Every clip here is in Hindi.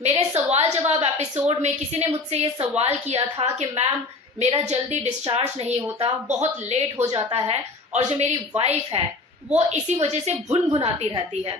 मेरे सवाल जवाब एपिसोड में किसी ने मुझसे ये सवाल किया था कि मैम, मेरा जल्दी डिस्चार्ज नहीं होता, बहुत लेट हो जाता है और जो मेरी वाइफ है वो इसी वजह से भुनभुनाती रहती है।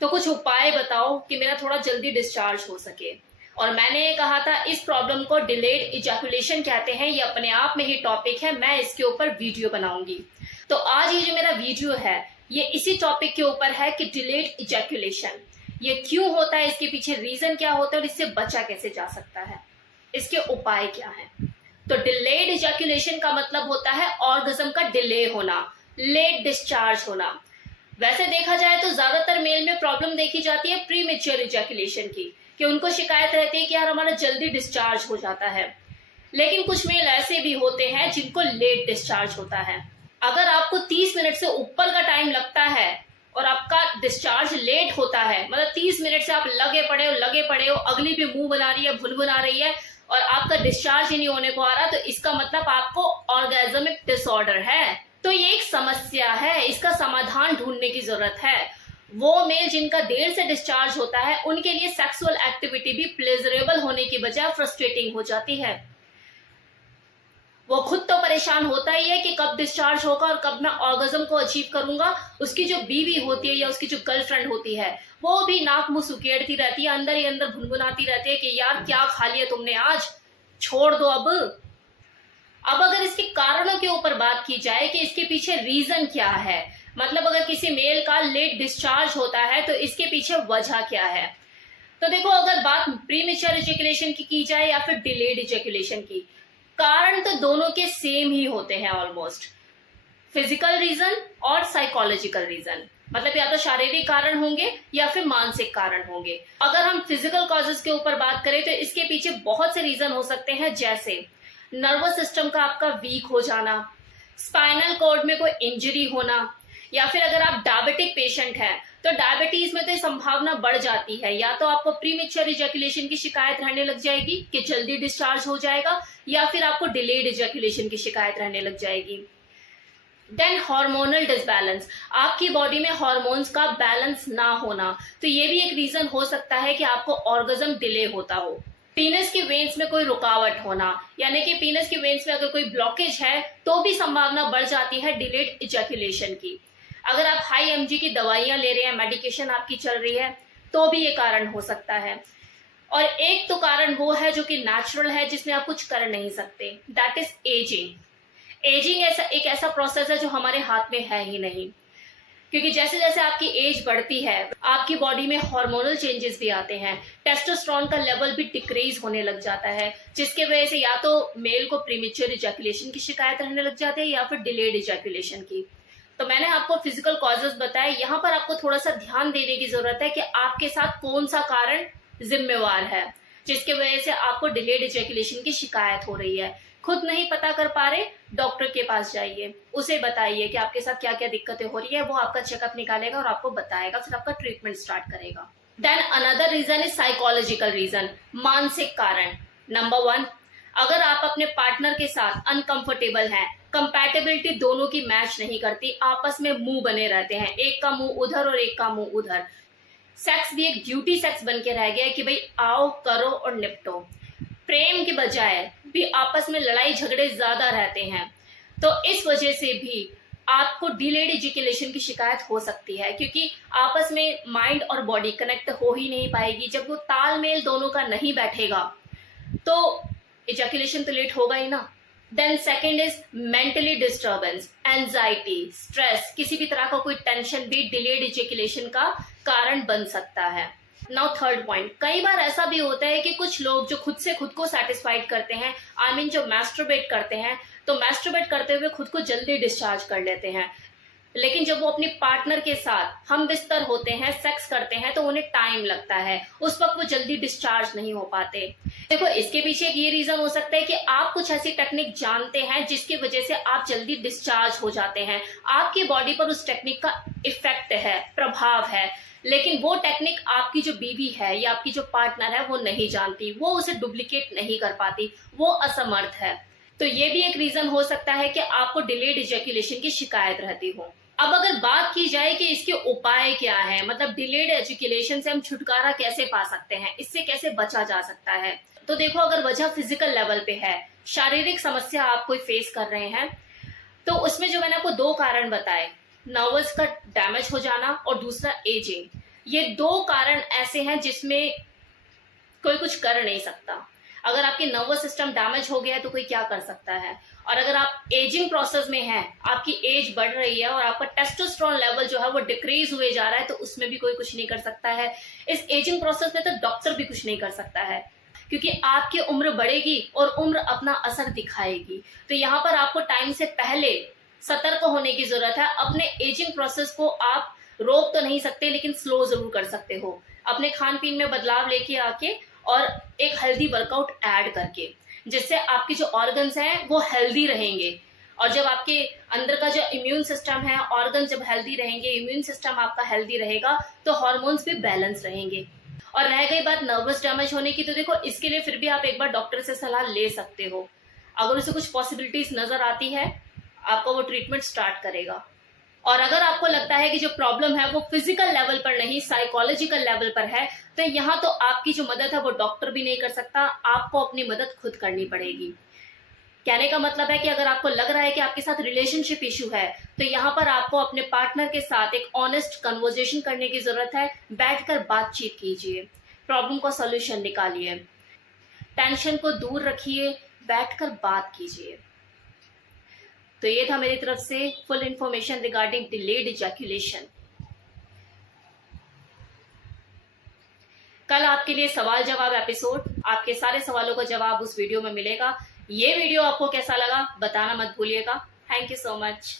तो कुछ उपाय बताओ कि मेरा थोड़ा जल्दी डिस्चार्ज हो सके। और मैंने ये कहा था इस प्रॉब्लम को डिलेड इजैकुलेशन कहते हैं। ये अपने आप में ही टॉपिक है, मैं इसके ऊपर वीडियो बनाऊंगी। तो आज ये जो मेरा वीडियो है ये इसी टॉपिक के ऊपर है कि डिलेड इजैकुलेशन ये क्यों होता है, इसके पीछे रीजन क्या होता है और इससे बचा कैसे जा सकता है, इसके उपाय क्या है। तो डिलेड इजैकुलेशन का मतलब होता है ऑर्गेज्म का डिले होना, लेट डिस्चार्ज होना। वैसे देखा जाए तो ज्यादातर मेल में प्रॉब्लम देखी जाती है प्रीमेच्योर इजैकुलेशन की, कि उनको शिकायत रहती है कि यार हमारा जल्दी डिस्चार्ज हो जाता है। लेकिन कुछ मेल ऐसे भी होते हैं जिनको लेट डिस्चार्ज होता है। अगर आपको 30 मिनट से ऊपर का टाइम लगता है और आपका डिस्चार्ज लेट होता है, मतलब 30 मिनट से आप लगे पड़े हो, अगली भी मुंह बना रही है, भुनभुना रही है और आपका डिस्चार्ज ही नहीं होने को आ रहा, तो इसका मतलब आपको ऑर्गेज्मिक डिसऑर्डर है। तो ये एक समस्या है, इसका समाधान ढूंढने की जरूरत है। वो मेल जिनका देर से डिस्चार्ज होता है उनके लिए सेक्सुअल एक्टिविटी भी प्लेजरेबल होने की बजाय फ्रस्ट्रेटिंग हो जाती है। वो खुद तो परेशान होता ही है कि कब डिस्चार्ज होगा और कब मैं ऑर्गेज्म को अचीव करूंगा। उसकी जो बीवी होती है या उसकी जो गर्लफ्रेंड होती है वो भी नाक मुंह सुकेड़ती रहती है, अंदर ही अंदर भुनभुनाती रहती है कि यार क्या खा लिया तुमने आज, छोड़ दो अब अगर इसके कारणों के ऊपर बात की जाए कि इसके पीछे रीजन क्या है, मतलब अगर किसी मेल का लेट डिस्चार्ज होता है तो इसके पीछे वजह क्या है। तो देखो, अगर बात प्रीमेच्योर इजैकुलेशन की जाए या फिर डिलेड इजैकुलेशन की, कारण तो दोनों के सेम ही होते हैं ऑलमोस्ट, फिजिकल रीजन और साइकोलॉजिकल रीजन। मतलब या तो शारीरिक कारण होंगे या फिर मानसिक कारण होंगे। अगर हम फिजिकल कॉजेज के ऊपर बात करें तो इसके पीछे बहुत से रीजन हो सकते हैं, जैसे नर्वस सिस्टम का आपका वीक हो जाना, स्पाइनल कॉर्ड में कोई इंजरी होना, या फिर अगर आप डायबिटिक पेशेंट हैं तो डायबिटीज में तो संभावना बढ़ जाती है, या तो आपको प्रीमेच्योर इजैकुलेशन की शिकायत रहने लग जाएगी कि जल्दी डिस्चार्ज हो जाएगा, या फिर आपको डिलेड इजैकुलेशन की शिकायत रहने लग जाएगी। देन हार्मोनल डिसबैलेंस, आपकी बॉडी में हार्मोन्स का बैलेंस ना होना, तो ये भी एक रीजन हो सकता है कि आपको ऑर्गेज्म डिले होता हो। पीनस की वेन्स में कोई रुकावट होना, यानी कि पीनस की वेन्स में अगर कोई ब्लॉकेज है तो भी संभावना बढ़ जाती है डिलेड इजैकुलेशन की। अगर आप हाई एमजी की दवाइयां ले रहे हैं, मेडिकेशन आपकी चल रही है, तो भी ये कारण हो सकता है। और एक तो कारण वो है जो कि नेचुरल है, जिसमें आप कुछ कर नहीं सकते, दैट इज एजिंग। एजिंग एक ऐसा प्रोसेस है जो हमारे हाथ में है ही नहीं, क्योंकि जैसे जैसे आपकी एज बढ़ती है आपकी बॉडी में हार्मोनल चेंजेस भी आते हैं, टेस्टोस्टेरोन का लेवल भी डिक्रीज होने लग जाता है, जिसके वजह से या तो मेल को प्रीमेच्योर इजैकुलेशन की शिकायत रहने लग जाती है या फिर डिलेड इजैकुलेशन की। तो मैंने आपको फिजिकल कॉजेस बताए, यहाँ पर आपको थोड़ा सा ध्यान देने की जरूरत है कि आपके साथ कौन सा कारण जिम्मेवार है जिसके वजह से आपको डिलेड इजैकुलेशन की शिकायत हो रही है। खुद नहीं पता कर पा रहे, डॉक्टर के पास जाइए, उसे बताइए कि आपके साथ क्या क्या दिक्कतें हो रही है, वो आपका चेकअप निकालेगा और आपको बताएगा, फिर आपका ट्रीटमेंट स्टार्ट करेगा। Then another reason is psychological reason, मानसिक कारण। नंबर 1, अगर आप अपने पार्टनर के साथ अनकंफर्टेबल हैं, कंपैटिबिलिटी दोनों की मैच नहीं करती, आपस में मुंह बने रहते हैं, एक का मुंह उधर और एक का मुंह उधर, सेक्स भी एक ड्यूटी सेक्स बन के रह गया है कि भाई आओ करो और निपटो, प्रेम के बजाय भी आपस में लड़ाई झगड़े ज्यादा रहते हैं, तो इस वजह से भी आपको डिलेड इजैकुलेशन की शिकायत हो सकती है, क्योंकि आपस में माइंड और बॉडी कनेक्ट हो ही नहीं पाएगी। जब वो तालमेल दोनों का नहीं बैठेगा तो इजैकुलेशन तो लेट होगा ही ना। Then second is mentally disturbance, anxiety, stress, किसी भी तरह का कोई टेंशन भी डिलेड इजैकुलेशन का कारण बन सकता है। नाउ थर्ड पॉइंट, कई बार ऐसा भी होता है कि कुछ लोग जो खुद से खुद को सेटिस्फाइड करते हैं, आई मीन जो मैस्टरबेट करते हैं, तो मैस्टरबेट करते हुए खुद को जल्दी डिस्चार्ज कर लेते हैं, लेकिन जब वो अपनी पार्टनर के साथ हम बिस्तर होते हैं, सेक्स करते हैं, तो उन्हें टाइम लगता है, उस वक्त वो जल्दी डिस्चार्ज नहीं हो पाते। देखो, इसके पीछे एक ये रीजन हो सकता है कि आप कुछ ऐसी टेक्निक जानते हैं जिसकी वजह से आप जल्दी डिस्चार्ज हो जाते हैं, आपकी बॉडी पर उस टेक्निक का इफेक्ट है, प्रभाव है, लेकिन वो टेक्निक आपकी जो बीवी है या आपकी जो पार्टनर है वो नहीं जानती, वो उसे डुप्लीकेट नहीं कर पाती, वो असमर्थ है। तो ये भी एक रीजन हो सकता है कि आपको डिलेड इजैकुलेशन की शिकायत रहती हो। अब अगर बात की जाए कि इसके उपाय क्या है, मतलब डिलेड एजुकेशन से हम छुटकारा कैसे पा सकते हैं, इससे कैसे बचा जा सकता है, तो देखो अगर वजह फिजिकल लेवल पे है, शारीरिक समस्या आप कोई फेस कर रहे हैं, तो उसमें जो मैंने आपको दो कारण बताए, नर्वस का डैमेज हो जाना और दूसरा एजिंग, ये दो कारण ऐसे हैं जिसमें कोई कुछ कर नहीं सकता। अगर आपकी नर्वस सिस्टम डैमेज हो गया है तो कोई क्या कर सकता है, और अगर आप एजिंग प्रोसेस में हैं, आपकी एज बढ़ रही है और आपका टेस्टोस्टेरोन लेवल जो है वो डिक्रीज हुए जा रहा है, तो उसमें भी कोई कुछ नहीं कर सकता है। इस एजिंग प्रोसेस में तो डॉक्टर भी कुछ नहीं कर सकता है, क्योंकि आपकी उम्र बढ़ेगी और उम्र अपना असर दिखाएगी। तो यहाँ पर आपको टाइम से पहले सतर्क होने की जरूरत है। अपने एजिंग प्रोसेस को आप रोक तो नहीं सकते, लेकिन स्लो जरूर कर सकते हो, अपने खान पीन में बदलाव लेके आके और एक हेल्दी वर्कआउट ऐड करके, जिससे आपके जो ऑर्गन्स हैं वो हेल्दी रहेंगे। और जब आपके अंदर का जो इम्यून सिस्टम है, ऑर्गन जब हेल्दी रहेंगे, इम्यून सिस्टम आपका हेल्दी रहेगा, तो हार्मोन्स भी बैलेंस रहेंगे। और रह गई बात नर्वस डैमेज होने की, तो देखो इसके लिए फिर भी आप एक बार डॉक्टर से सलाह ले सकते हो। अगर उसे कुछ पॉसिबिलिटीज नजर आती है, आपका वो ट्रीटमेंट स्टार्ट करेगा। और अगर आपको लगता है कि जो प्रॉब्लम है वो फिजिकल लेवल पर नहीं, साइकोलॉजिकल लेवल पर है, तो यहाँ तो आपकी जो मदद है वो डॉक्टर भी नहीं कर सकता, आपको अपनी मदद खुद करनी पड़ेगी। कहने का मतलब है कि अगर आपको लग रहा है कि आपके साथ रिलेशनशिप इशू है, तो यहाँ पर आपको अपने पार्टनर के साथ एक ऑनेस्ट कन्वर्सेशन करने की जरूरत है। बैठकर बातचीत कीजिए, प्रॉब्लम का सॉल्यूशन निकालिए, टेंशन को दूर रखिए, बैठकर बात कीजिए। तो ये था मेरी तरफ से full information regarding delayed ejaculation. कल आपके लिए सवाल जवाब एपिसोड, आपके सारे सवालों का जवाब उस वीडियो में मिलेगा। ये वीडियो आपको कैसा लगा बताना मत भूलिएगा। Thank you so much.